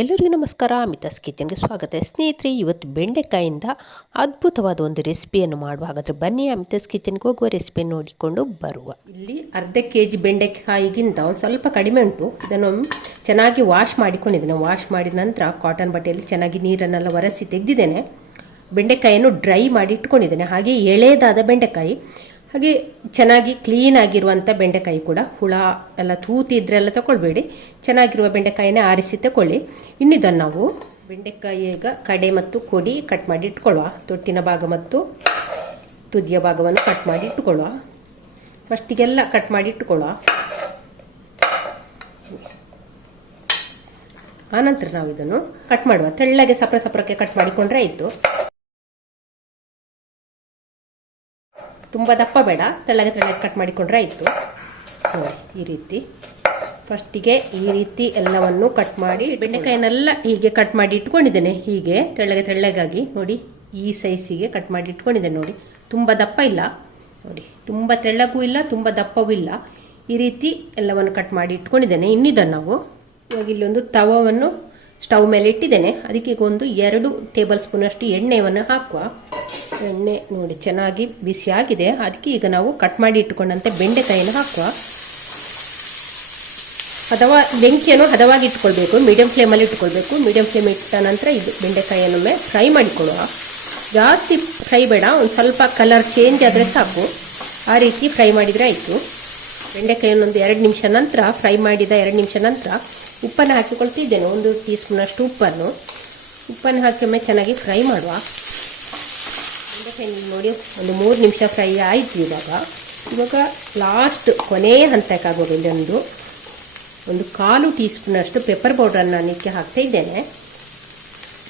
ಎಲ್ಲರಿಗೂ ನಮಸ್ಕಾರ. ಅಮಿತಾಸ್ ಕಿಚನ್ಗೆ ಸ್ವಾಗತ. ಸ್ನೇಹಿತರೆ, ಇವತ್ತು ಬೆಂಡೆಕಾಯಿಂದ ಅದ್ಭುತವಾದ ಒಂದು ರೆಸಿಪಿಯನ್ನು ಮಾಡುವ ಹಾಗಾದರೆ ಬನ್ನಿ ಅಮಿತಾಸ್ ಕಿಚನ್ಗೆ ಹೋಗುವ ರೆಸಿಪಿ ನೋಡಿಕೊಂಡು ಬರುವ. ಇಲ್ಲಿ ಅರ್ಧ ಕೆ ಜಿ ಬೆಂಡೆಕಾಯಿಗಿಂತ ಒಂದು ಸ್ವಲ್ಪ ಕಡಿಮೆ ಉಂಟು. ಇದನ್ನು ಚೆನ್ನಾಗಿ ವಾಶ್ ಮಾಡಿಕೊಂಡಿದ್ದೇನೆ. ವಾಶ್ ಮಾಡಿದ ನಂತರ ಕಾಟನ್ ಬಟ್ಟೆಯಲ್ಲಿ ಚೆನ್ನಾಗಿ ನೀರನ್ನೆಲ್ಲ ಒರೆಸಿ ತೆಗೆದಿದ್ದೇನೆ. ಬೆಂಡೆಕಾಯಿಯನ್ನು ಡ್ರೈ ಮಾಡಿ ಇಟ್ಕೊಂಡಿದ್ದೇನೆ. ಹಾಗೆ ಎಳೆದಾದ ಬೆಂಡೆಕಾಯಿ. ಹಾಗೆ ಚೆನ್ನಾಗಿ ಕ್ಲೀನ್ ಆಗಿರುವಂಥ ಬೆಂಡೆಕಾಯಿ ಕೂಡ ಹುಳ ಎಲ್ಲ ತೂತಿ ಇದ್ರೆಲ್ಲ ತಗೊಳ್ಬೇಡಿ ಚೆನ್ನಾಗಿರುವ ಬೆಂಡೆಕಾಯಿನೇ ಆರಿಸಿ ತಗೊಳ್ಳಿ ಇನ್ನಿದನ್ನು ನಾವು ಬೆಂಡೆಕಾಯಿ ಈಗ ಕಡೆ ಮತ್ತು ಕೊಡಿ ಕಟ್ ಮಾಡಿ ಇಟ್ಕೊಳ್ಳುವ. ತೊಟ್ಟಿನ ಭಾಗ ಮತ್ತು ತುದಿಯ ಭಾಗವನ್ನು ಕಟ್ ಮಾಡಿ ಇಟ್ಕೊಳ್ಳುವ. ಫಸ್ಟಿಗೆಲ್ಲ ಕಟ್ ಮಾಡಿ ಇಟ್ಕೊಳ್ಳುವ. ಆನಂತರ ನಾವು ಇದನ್ನು ಕಟ್ ಮಾಡುವ. ತೆಳ್ಳಗೆ ಸಪ್ರ ಸಪ್ರಕ್ಕೆ ಕಟ್ ಮಾಡಿಕೊಂಡ್ರೆ ಆಯಿತು. ತುಂಬ ದಪ್ಪ ಬೇಡ. ತೆಳ್ಳಗೆ ತೆಳ್ಳಗೆ ಕಟ್ ಮಾಡಿಕೊಂಡ್ರೆ ಆಯಿತು. ನೋಡಿ, ಈ ರೀತಿ. ಫಸ್ಟಿಗೆ ಈ ರೀತಿ ಎಲ್ಲವನ್ನು ಕಟ್ ಮಾಡಿ ಬೆಂಡೆಕಾಯಿನೆಲ್ಲ ಹೀಗೆ ಕಟ್ ಮಾಡಿ ಇಟ್ಕೊಂಡಿದ್ದೇನೆ. ಹೀಗೆ ತೆಳ್ಳಗೆ ತೆಳ್ಳಗಾಗಿ ನೋಡಿ, ಈ ಸೈಜಿಗೆ ಕಟ್ ಮಾಡಿ ಇಟ್ಕೊಂಡಿದ್ದೇನೆ ನೋಡಿ. ತುಂಬ ದಪ್ಪ ಇಲ್ಲ. ನೋಡಿ, ತುಂಬ ತೆಳ್ಳಗೂ ಇಲ್ಲ, ತುಂಬ ದಪ್ಪವೂ ಇಲ್ಲ. ಈ ರೀತಿ ಎಲ್ಲವನ್ನು ಕಟ್ ಮಾಡಿ ಇಟ್ಕೊಂಡಿದ್ದೇನೆ. ಇನ್ನಿದನ್ನು ನಾವು ಇವಾಗ ಇಲ್ಲೊಂದು ತವವನ್ನು ಸ್ಟವ್ ಮೇಲೆ ಇಟ್ಟಿದ್ದೇನೆ. ಅದಕ್ಕೆ ಒಂದು ಎರಡು ಟೇಬಲ್ ಸ್ಪೂನಷ್ಟು ಎಣ್ಣೆಯನ್ನು ಹಾಕುವ. ಎಣ್ಣೆ ನೋಡಿ, ಚೆನ್ನಾಗಿ ಬಿಸಿ ಆಗಿದೆ. ಅದಕ್ಕೆ ಈಗ ನಾವು ಕಟ್ ಮಾಡಿ ಇಟ್ಟುಕೊಂಡಂತೆ ಬೆಂಡೆಕಾಯಿನ ಹಾಕುವ. ಅಥವಾ ಬೆಂಕಿಯನ್ನು ಹದವಾಗಿ ಇಟ್ಕೊಳ್ಬೇಕು ಮೀಡಿಯಂ ಫ್ಲೇಮಲ್ಲಿ ಇಟ್ಕೊಳ್ಬೇಕು ಮೀಡಿಯಂ ಫ್ಲೇಮ್ ಇಟ್ಟ ನಂತರ ಇದು ಬೆಂಡೆಕಾಯಿಯನ್ನೊಮ್ಮೆ ಫ್ರೈ ಮಾಡಿಕೊಳ್ಳುವ. ಜಾಸ್ತಿ ಫ್ರೈ ಬೇಡ, ಒಂದು ಸ್ವಲ್ಪ ಕಲರ್ ಚೇಂಜ್ ಆದರೆ ಸಾಕು. ಆ ರೀತಿ ಫ್ರೈ ಮಾಡಿದರೆ ಆಯಿತು. ಬೆಂಡೆಕಾಯಿಯನ್ನೊಂದು ಎರಡು ನಿಮಿಷ ನಂತರ ಫ್ರೈ ಮಾಡಿದ ಎರಡು ನಿಮಿಷ ನಂತರ ಉಪ್ಪನ್ನು ಹಾಕಿಕೊಳ್ತಿದ್ದೇನೆ. ಒಂದು ಟೀ ಸ್ಪೂನಷ್ಟು ಉಪ್ಪನ್ನು. ಉಪ್ಪನ್ನು ಹಾಕಿ ಒಮ್ಮೆ ಚೆನ್ನಾಗಿ ಫ್ರೈ ಮಾಡುವ. ಬೆಂಡೆಕಾಯಿ ನೋಡಿ, ಒಂದು ಮೂರು ನಿಮಿಷ ಫ್ರೈ ಆಯಿತು ಇವಾಗ. ಇವಾಗ ಲಾಸ್ಟ್ ಕೊನೆಯ ಹಂತಕ್ಕಾಗೋದು ಇದೊಂದು. ಒಂದು ಕಾಲು ಟೀ ಸ್ಪೂನಷ್ಟು ಪೆಪ್ಪರ್ ಪೌಡ್ರನ್ನು ನಾನಿಕ್ಕೆ ಹಾಕ್ತಾ ಇದ್ದೇನೆ.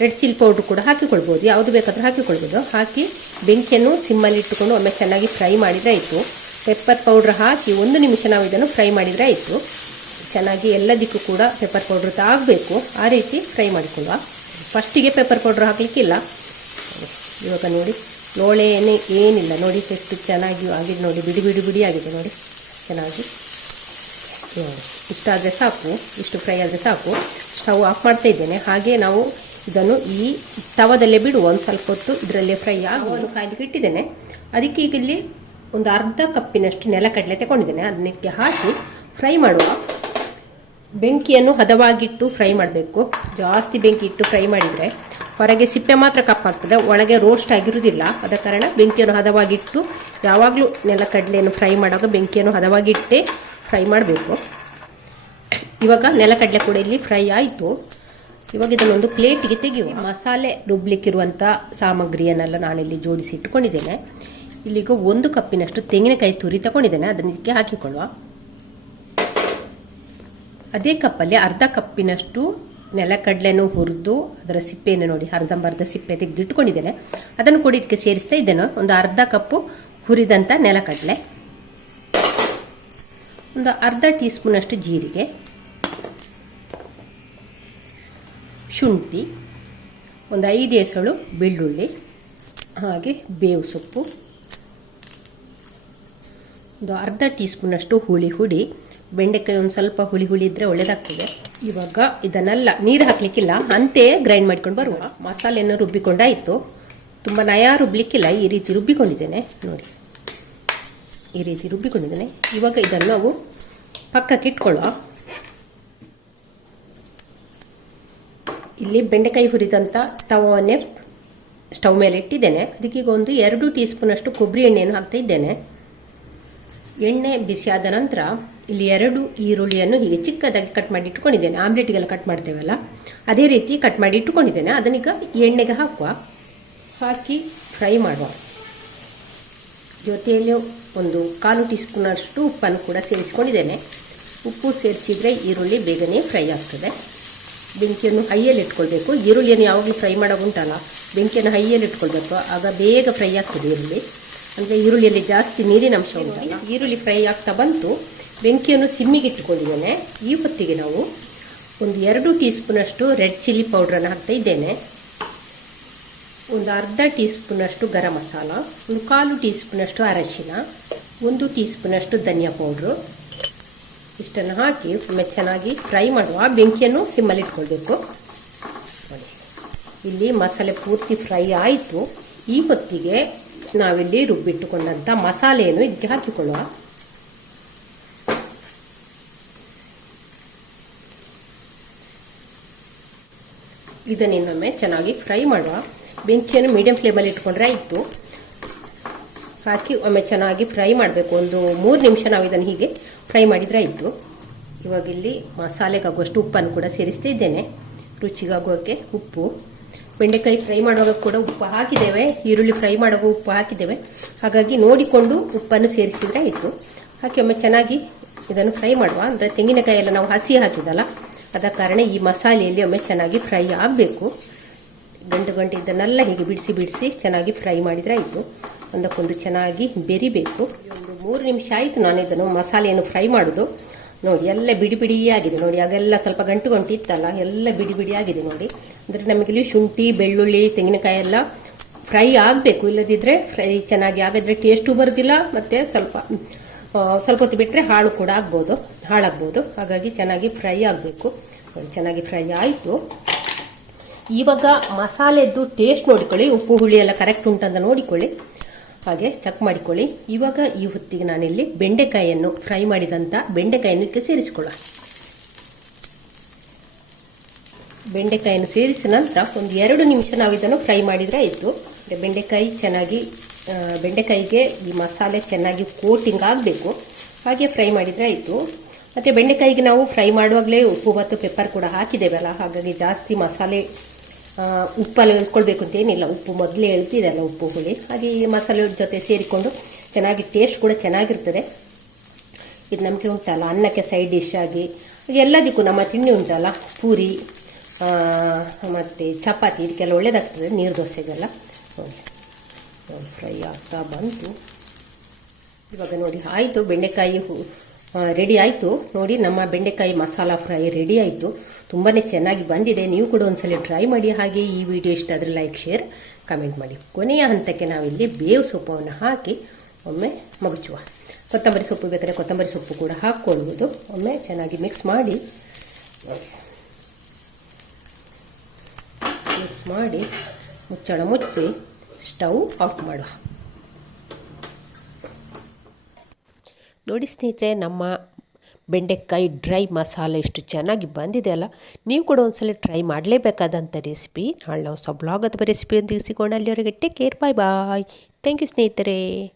ರೆಡ್ ಚಿಲ್ಲಿ ಪೌಡ್ರ್ ಕೂಡ ಹಾಕಿಕೊಳ್ಬೋದು. ಯಾವುದು ಬೇಕಾದರೂ ಹಾಕಿಕೊಳ್ಬೋದು. ಹಾಕಿ ಬೆಂಕಿಯನ್ನು ಸಿಮ್ಮಲ್ಲಿ ಇಟ್ಟುಕೊಂಡು ಒಮ್ಮೆ ಚೆನ್ನಾಗಿ ಫ್ರೈ ಮಾಡಿದರೆ ಆಯಿತು. ಪೆಪ್ಪರ್ ಪೌಡ್ರ್ ಹಾಕಿ ಒಂದು ನಿಮಿಷ ನಾವು ಇದನ್ನು ಫ್ರೈ ಮಾಡಿದರೆ ಆಯಿತು. ಚೆನ್ನಾಗಿ ಎಲ್ಲದಕ್ಕೂ ಕೂಡ ಪೆಪ್ಪರ್ ಪೌಡ್ರ್ ತಾಗಬೇಕು ಆ ರೀತಿ ಫ್ರೈ ಮಾಡಿಕೊಳ್ಳುವ. ಫಸ್ಟಿಗೆ ಪೆಪ್ಪರ್ ಪೌಡ್ರ್ ಹಾಕಲಿಕ್ಕಿಲ್ಲ. ಇವಾಗ ನೋಡಿ ಲೋಳೆ ಏನೇ ಏನಿಲ್ಲ. ನೋಡಿ ಎಷ್ಟು ಚೆನ್ನಾಗಿ ಆಗಿದೆ ನೋಡಿ. ಬಿಡಿ ಬಿಡಿ ಬಿಡಿ ಆಗಿದೆ ನೋಡಿ. ಚೆನ್ನಾಗಿ. ಇಷ್ಟಾದರೆ ಸಾಕು. ಇಷ್ಟು ಫ್ರೈ ಆದರೆ ಸಾಕು. ಸ್ಟವ್ ಆಫ್ ಮಾಡ್ತಾ ಇದ್ದೇನೆ. ಹಾಗೆ ನಾವು ಇದನ್ನು ಈ ತವದಲ್ಲೇ ಬಿಡುವ. ಒಂದು ಸ್ವಲ್ಪ ಹೊತ್ತು ಇದರಲ್ಲೇ ಫ್ರೈ ಆಗುವ. ಕಾಯ್ಲಿಕ್ಕೆ ಇಟ್ಟಿದ್ದೇನೆ. ಅದಕ್ಕೆ ಈಗ ಇಲ್ಲಿ ಒಂದು ಅರ್ಧ ಕಪ್ಪಿನಷ್ಟು ನೆಲಕಡಲೆ ತಗೊಂಡಿದ್ದೇನೆ. ಅದನ್ನಕ್ಕೆ ಹಾಕಿ ಫ್ರೈ ಮಾಡುವ. ಬೆಂಕಿಯನ್ನು ಹದವಾಗಿಟ್ಟು ಫ್ರೈ ಮಾಡಬೇಕು. ಜಾಸ್ತಿ ಬೆಂಕಿ ಇಟ್ಟು ಫ್ರೈ ಮಾಡಿದರೆ ಹೊರಗೆ ಸಿಪ್ಪೆ ಮಾತ್ರ ಕಪ್ಪಾಗ್ತದೆ. ಒಳಗೆ ರೋಸ್ಟ್ ಆಗಿರುವುದಿಲ್ಲ. ಅದ ಕಾರಣ ಬೆಂಕಿಯನ್ನು ಹದವಾಗಿಟ್ಟು ಯಾವಾಗಲೂ ನೆಲಕಡಲೆಯನ್ನು ಫ್ರೈ ಮಾಡುವಾಗ ಬೆಂಕಿಯನ್ನು ಹದವಾಗಿಟ್ಟೇ ಫ್ರೈ ಮಾಡಬೇಕು. ಇವಾಗ ನೆಲಕಡಲೆ ಕೂಡ ಇಲ್ಲಿ ಫ್ರೈ ಆಯಿತು. ಇವಾಗ ಇದನ್ನೊಂದು ಪ್ಲೇಟಿಗೆ ತೆಗೆಯುವ. ಮಸಾಲೆ ರುಬ್ಲಿಕ್ಕಿರುವಂಥ ಸಾಮಗ್ರಿಯನ್ನೆಲ್ಲ ನಾನಿಲ್ಲಿ ಜೋಡಿಸಿ ಇಟ್ಕೊಂಡಿದ್ದೇನೆ ಇಲ್ಲಿಗ ಒಂದು ಕಪ್ಪಿನಷ್ಟು ತೆಂಗಿನಕಾಯಿ ತುರಿ ತಗೊಂಡಿದ್ದೇನೆ, ಅದನ್ನ ಇದಕ್ಕೆ ಹಾಕಿಕೊಳ್ಳುವ. ಅದೇ ಕಪ್ಪಲ್ಲಿ ಅರ್ಧ ಕಪ್ಪಿನಷ್ಟು ನೆಲಕಡಲೆನೂ ಹುರಿದು, ಅದರ ಸಿಪ್ಪೆಯನ್ನು ನೋಡಿ, ಅರ್ಧಂಬರ್ಧ ಸಿಪ್ಪೆ ತೆಗೆದಿಟ್ಕೊಂಡಿದ್ದೇನೆ. ಅದನ್ನು ಕೂಡ ಇದಕ್ಕೆ ಸೇರಿಸ್ತಾ ಇದ್ದೇನೆ. ಒಂದು ಅರ್ಧ ಕಪ್ಪು ಹುರಿದಂಥ ನೆಲಕಡಲೆ, ಒಂದು ಅರ್ಧ ಟೀ ಸ್ಪೂನಷ್ಟು ಜೀರಿಗೆ, ಶುಂಠಿ, ಒಂದು ಐದು ಎಸಳು ಬೆಳ್ಳುಳ್ಳಿ, ಹಾಗೆ ಬೇವು ಸೊಪ್ಪು. ಒಂದು ಅರ್ಧ ಟೀ ಸ್ಪೂನಷ್ಟು ಹುಳಿ ಹುಡಿ. ಬೆಂಡೆಕಾಯಿ ಒಂದು ಸ್ವಲ್ಪ ಹುಳಿ ಹುಳಿ ಇದ್ದರೆ ಒಳ್ಳೇದಾಗ್ತದೆ. ಇವಾಗ ಇದನ್ನೆಲ್ಲ ನೀರು ಹಾಕಲಿಕ್ಕಿಲ್ಲ ಅಂತೆಯೇ ಗ್ರೈಂಡ್ ಮಾಡ್ಕೊಂಡು ಬರುವ. ಮಸಾಲೆಯನ್ನು ರುಬ್ಬಿಕೊಂಡಾಯಿತು ತುಂಬ ನಯ ರುಬ್ಲಿಕ್ಕಿಲ್ಲ, ಈ ರೀತಿ ರುಬ್ಬಿಕೊಂಡಿದ್ದೇನೆ. ನೋಡಿ. ಈ ರೀತಿ ರುಬ್ಬಿಕೊಂಡಿದ್ದೇನೆ. ಇವಾಗ ಇದನ್ನು ನಾವು ಪಕ್ಕಕ್ಕೆ ಇಟ್ಕೊಳ್ಳುವ. ಇಲ್ಲಿ ಬೆಂಡೆಕಾಯಿ ಹುರಿದಂಥ ತವನ್ನೇ ಸ್ಟವ್ ಮೇಲೆ ಇಟ್ಟಿದ್ದೇನೆ. ಅದಕ್ಕೀಗ ಒಂದು ಎರಡು ಟೀ ಸ್ಪೂನಷ್ಟು ಕೊಬ್ಬರಿ ಎಣ್ಣೆಯನ್ನು ಹಾಕ್ತಾ ಇದ್ದೇನೆ. ಎಣ್ಣೆ ಬಿಸಿಯಾದ ನಂತರ ಇಲ್ಲಿ ಎರಡು ಈರುಳ್ಳಿಯನ್ನು ಹೀಗೆ ಚಿಕ್ಕದಾಗಿ ಕಟ್ ಮಾಡಿ ಇಟ್ಕೊಂಡಿದ್ದೇನೆ. ಆಮ್ಲೆಟಿಗೆಲ್ಲ ಕಟ್ ಮಾಡ್ತೇವಲ್ಲ? ಅದೇ ರೀತಿ ಕಟ್ ಮಾಡಿ ಇಟ್ಟುಕೊಂಡಿದ್ದೇನೆ ಅದನ್ನೀಗ ಎಣ್ಣೆಗೆ ಹಾಕುವ. ಹಾಕಿ ಫ್ರೈ ಮಾಡುವ. ಜೊತೆಯಲ್ಲಿ ಒಂದು ಕಾಲು ಟೀ ಸ್ಪೂನಷ್ಟು ಉಪ್ಪನ್ನು ಕೂಡ ಸೇರಿಸ್ಕೊಂಡಿದ್ದೇನೆ. ಉಪ್ಪು ಸೇರಿಸಿದರೆ ಈರುಳ್ಳಿ ಬೇಗನೆ ಫ್ರೈ ಆಗ್ತದೆ. ಬೆಂಕಿಯನ್ನು ಹೈಯಲ್ಲಿ ಇಟ್ಕೊಳ್ಬೇಕು. ಈರುಳ್ಳಿಯನ್ನು ಯಾವಾಗಲೂ ಫ್ರೈ ಮಾಡೋಕ್ಕುಂಟಲ್ಲ ಬೆಂಕಿಯನ್ನು ಹೈಯಲ್ಲಿ ಇಟ್ಕೊಳ್ಬೇಕು. ಆಗ ಬೇಗ ಫ್ರೈ ಆಗ್ತದೆ ಈರುಳ್ಳಿ. ಅಂದರೆ ಈರುಳ್ಳಿಯಲ್ಲಿ ಜಾಸ್ತಿ ನೀರಿನ ಅಂಶ ಉಂಟಲ್ಲ? ಈರುಳ್ಳಿ ಫ್ರೈ ಆಗ್ತಾ ಬಂತು. ಬೆಂಕಿಯನ್ನು ಸಿಮ್ಮಿಗೆ ಇಟ್ಟುಕೊಂಡಿದ್ದೇನೆ. ಈ ಹೊತ್ತಿಗೆ ನಾವು ಒಂದು ಎರಡು ಟೀ ಸ್ಪೂನಷ್ಟು ರೆಡ್ ಚಿಲ್ಲಿ ಪೌಡ್ರನ್ನು ಹಾಕ್ತಾ ಇದ್ದೇನೆ. ಒಂದು ಅರ್ಧ ಟೀ ಸ್ಪೂನಷ್ಟು ಗರಂ ಮಸಾಲ, ಒಂದು ಕಾಲು ಟೀ ಸ್ಪೂನಷ್ಟು ಅರಶಿನ, ಒಂದು ಟೀ ಸ್ಪೂನಷ್ಟು ಧನಿಯಾ ಪೌಡ್ರು. ಇಷ್ಟನ್ನು ಹಾಕಿ ಒಮ್ಮೆ ಚೆನ್ನಾಗಿ ಫ್ರೈ ಮಾಡುವ ಬೆಂಕಿಯನ್ನು ಸಿಮ್ಮಲ್ಲಿ ಇಟ್ಕೊಳ್ಬೇಕು. ಇಲ್ಲಿ ಮಸಾಲೆ ಪೂರ್ತಿ ಫ್ರೈ ಆಯಿತು. ಈ ಹೊತ್ತಿಗೆ ನಾವಿಲ್ಲಿ ರುಬ್ಬಿಟ್ಟುಕೊಂಡಂಥ ಮಸಾಲೆಯನ್ನು ಇದಕ್ಕೆ ಹಾಕಿಕೊಳ್ಳುವ. ಇದನ್ನ ಇನ್ನೊಮ್ಮೆ ಚೆನ್ನಾಗಿ ಫ್ರೈ ಮಾಡುವ. ಬೆಂಕಿಯನ್ನು ಮೀಡಿಯಂ ಫ್ಲೇಮಲ್ಲಿ ಇಟ್ಕೊಂಡ್ರೆ ಆಯಿತು. ಹಾಕಿ ಒಮ್ಮೆ ಚೆನ್ನಾಗಿ ಫ್ರೈ ಮಾಡಬೇಕು. ಒಂದು ಮೂರು ನಿಮಿಷ ನಾವು ಇದನ್ನು ಹೀಗೆ ಫ್ರೈ ಮಾಡಿದರೆ ಆಯಿತು. ಇವಾಗ ಇಲ್ಲಿ ಮಸಾಲೆಗಾಗುವಷ್ಟು ಉಪ್ಪನ್ನು ಕೂಡ ಸೇರಿಸ್ತಾ ಇದ್ದೇನೆ. ರುಚಿಗಾಗುವಕ್ಕೆ ಉಪ್ಪು. ಬೆಂಡೆಕಾಯಿ ಫ್ರೈ ಮಾಡುವಾಗ ಕೂಡ ಉಪ್ಪು ಹಾಕಿದ್ದೇವೆ. ಈರುಳ್ಳಿ ಫ್ರೈ ಮಾಡುವಾಗ ಉಪ್ಪು ಹಾಕಿದ್ದೇವೆ. ಹಾಗಾಗಿ ನೋಡಿಕೊಂಡು ಉಪ್ಪನ್ನು ಸೇರಿಸಿದ್ರೆ ಇತ್ತು ಹಾಕಿ ಒಮ್ಮೆ ಚೆನ್ನಾಗಿ ಇದನ್ನು ಫ್ರೈ ಮಾಡುವ. ಅಂದರೆ ತೆಂಗಿನಕಾಯಿ ಎಲ್ಲ ನಾವು ಹಸಿ ಹಾಕಿದಲ್ಲ ಅದ ಕಾರಣ ಈ ಮಸಾಲೆಯಲ್ಲಿ ಒಮ್ಮೆ ಚೆನ್ನಾಗಿ ಫ್ರೈ ಆಗಬೇಕು. ಗಂಟು ಗಂಟು ಇದನ್ನೆಲ್ಲ ಹೀಗೆ ಬಿಡಿಸಿ ಬಿಡಿಸಿ ಚೆನ್ನಾಗಿ ಫ್ರೈ ಮಾಡಿದರೆ ಆಯಿತು. ಒಂದಕ್ಕೊಂದು ಚೆನ್ನಾಗಿ ಬೆರಿಬೇಕು. ಒಂದು ಮೂರು ನಿಮಿಷ ಆಯಿತು ನಾನು ಇದನ್ನು ಮಸಾಲೆಯನ್ನು ಫ್ರೈ ಮಾಡೋದು. ನೋಡಿ, ಎಲ್ಲ ಬಿಡಿ ಬಿಡಿ ಆಗಿದೆ ನೋಡಿ ಅದೆಲ್ಲ ಸ್ವಲ್ಪ ಗಂಟು ಗಂಟು ಇತ್ತಲ್ಲ, ಎಲ್ಲ ಬಿಡಿ ಬಿಡಿಯಾಗಿದೆ ನೋಡಿ. ಅಂದರೆ ನಮಗಿಲ್ಲಿ ಶುಂಠಿ, ಬೆಳ್ಳುಳ್ಳಿ, ತೆಂಗಿನಕಾಯಿ ಎಲ್ಲ ಫ್ರೈ ಆಗಬೇಕು, ಇಲ್ಲದಿದ್ರೆ ಫ್ರೈ ಚೆನ್ನಾಗಿ ಆಗಿದ್ರೆ ಟೇಸ್ಟು ಬರೋದಿಲ್ಲ, ಮತ್ತು ಸ್ವಲ್ಪ ಸ್ವಲ್ಪ ಹೊತ್ತು ಬಿಟ್ಟರೆ ಹಾಳು ಕೂಡ ಆಗ್ಬೋದು, ಹಾಳಾಗ್ಬೋದು. ಹಾಗಾಗಿ ಚೆನ್ನಾಗಿ ಫ್ರೈ ಆಗಬೇಕು. ಚೆನ್ನಾಗಿ ಫ್ರೈ ಆಯಿತು. ಇವಾಗ ಮಸಾಲೆದ್ದು ಟೇಸ್ಟ್ ನೋಡಿಕೊಳ್ಳಿ, ಉಪ್ಪು, ಹುಳಿ ಎಲ್ಲ ಕರೆಕ್ಟ್ ಉಂಟಂತ ನೋಡಿಕೊಳ್ಳಿ. ಹಾಗೆ ಚೆಕ್ ಮಾಡಿಕೊಳ್ಳಿ. ಇವಾಗ ಈ ಹೊತ್ತಿಗೆ ನಾನಿಲ್ಲಿ ಬೆಂಡೆಕಾಯಿಯನ್ನು ಫ್ರೈ ಮಾಡಿದಂಥ ಬೆಂಡೆಕಾಯಿಯನ್ನು ಇದಕ್ಕೆ ಸೇರಿಸಿಕೊಳ್ಳ ಬೆಂಡೆಕಾಯಿಯನ್ನು ಸೇರಿಸಿದ ನಂತರ ಒಂದು ಎರಡು ನಿಮಿಷ ನಾವು ಇದನ್ನು ಫ್ರೈ ಮಾಡಿದರೆ ಆಯಿತು. ಬೆಂಡೆಕಾಯಿ ಚೆನ್ನಾಗಿ ಬೆಂಡೆಕಾಯಿಗೆ ಈ ಮಸಾಲೆ ಚೆನ್ನಾಗಿ ಕೋಟಿಂಗ್ ಆಗಬೇಕು. ಹಾಗೆ ಫ್ರೈ ಮಾಡಿದರೆ ಆಯಿತು. ಮತ್ತು ಬೆಂಡೆಕಾಯಿಗೆ ನಾವು ಫ್ರೈ ಮಾಡುವಾಗಲೇ ಉಪ್ಪು ಮತ್ತು ಪೆಪ್ಪರ್ ಕೂಡ ಹಾಕಿದ್ದೇವಲ್ಲ, ಹಾಗಾಗಿ ಜಾಸ್ತಿ ಮಸಾಲೆ ಉಪ್ಪಲ್ಲಿ ಹೇಳ್ಕೊಳ್ಬೇಕು ಅಂತ ಏನಿಲ್ಲ. ಉಪ್ಪು ಮೊದಲೇ ಹೇಳ್ತಿದೆಲ್ಲ ಉಪ್ಪು ಹುಳಿ. ಹಾಗೆ ಈ ಮಸಾಲೆ ಜೊತೆ ಸೇರಿಕೊಂಡು ಚೆನ್ನಾಗಿ ಟೇಸ್ಟ್ ಕೂಡ ಚೆನ್ನಾಗಿರ್ತದೆ. ಇದು ನಮಗೆ ಉಂಟಲ್ಲ, ಅನ್ನಕ್ಕೆ ಸೈಡ್ ಡಿಶ್ ಆಗಿ. ಎಲ್ಲದಕ್ಕೂ ನಮ್ಮ ತಿಂಡಿ ಉಂಟಲ್ಲ, ಪೂರಿ ಮತ್ತು ಚಪಾತಿ, ಇದಕ್ಕೆಲ್ಲ ಒಳ್ಳೇದಾಗ್ತದೆ, ನೀರು ದೋಸೆಗೆಲ್ಲ. ಫ್ರೈ ಆಗ್ತಾ ಬಂತು. ಇವಾಗ ನೋಡಿ, ಆಯಿತು, ಬೆಂಡೆಕಾಯಿ ರೆಡಿ ಆಯಿತು. ನೋಡಿ, ನಮ್ಮ ಬೆಂಡೆಕಾಯಿ ಮಸಾಲ ಫ್ರೈ ರೆಡಿ ಆಯಿತು. ತುಂಬಾ ಚೆನ್ನಾಗಿ ಬಂದಿದೆ. ನೀವು ಕೂಡ ಒಂದ್ಸಲ ಟ್ರೈ ಮಾಡಿ ಹಾಗೆ ಈ ವಿಡಿಯೋ ಇಷ್ಟ ಆದರೆ ಲೈಕ್ ಶೇರ್ ಕಮೆಂಟ್ ಮಾಡಿ. ಕೊನೆಯ ಹಂತಕ್ಕೆ ನಾವಿಲ್ಲಿ ಬೇವು ಸೊಪ್ಪವನ್ನು ಹಾಕಿ ಒಮ್ಮೆ ಮಗುಚುವ. ಕೊತ್ತಂಬರಿ ಸೊಪ್ಪು ಬೇಕಾದರೆ ಕೊತ್ತಂಬರಿ ಸೊಪ್ಪು ಕೂಡ ಹಾಕ್ಕೊಳ್ಬೋದು. ಒಮ್ಮೆ ಚೆನ್ನಾಗಿ ಮಿಕ್ಸ್ ಮಾಡಿ. ಮಿಕ್ಸ್ ಮಾಡಿ ಮುಚ್ಚಳ ಮುಚ್ಚಿ ಸ್ಟವ್ ಆಫ್ ಮಾಡುವ. ನೋಡಿ ಸ್ನೇಹಿತರೆ, ನಮ್ಮ ಬೆಂಡೆಕಾಯಿ ಡ್ರೈ ಮಸಾಲೆ ಎಷ್ಟು ಚೆನ್ನಾಗಿ ಬಂದಿದೆ ಅಲ್ಲ? ನೀವು ಕೂಡ ಒಂದ್ಸಲ ಟ್ರೈ ಮಾಡಲೇಬೇಕಾದಂಥ ರೆಸಿಪಿ, ನಾಳೆ ನಾವು ಸಬ್ಲಾಗ್ ಬ್ಲಾಗ್ ಅಥವಾ ರೆಸಿಪಿಯೊಂದಿಗೆ ಸಿಗೋಣ. ಅಲ್ಲಿವರೆಗೆ take care, bye bye. Thank you ಸ್ನೇಹಿತರೆ.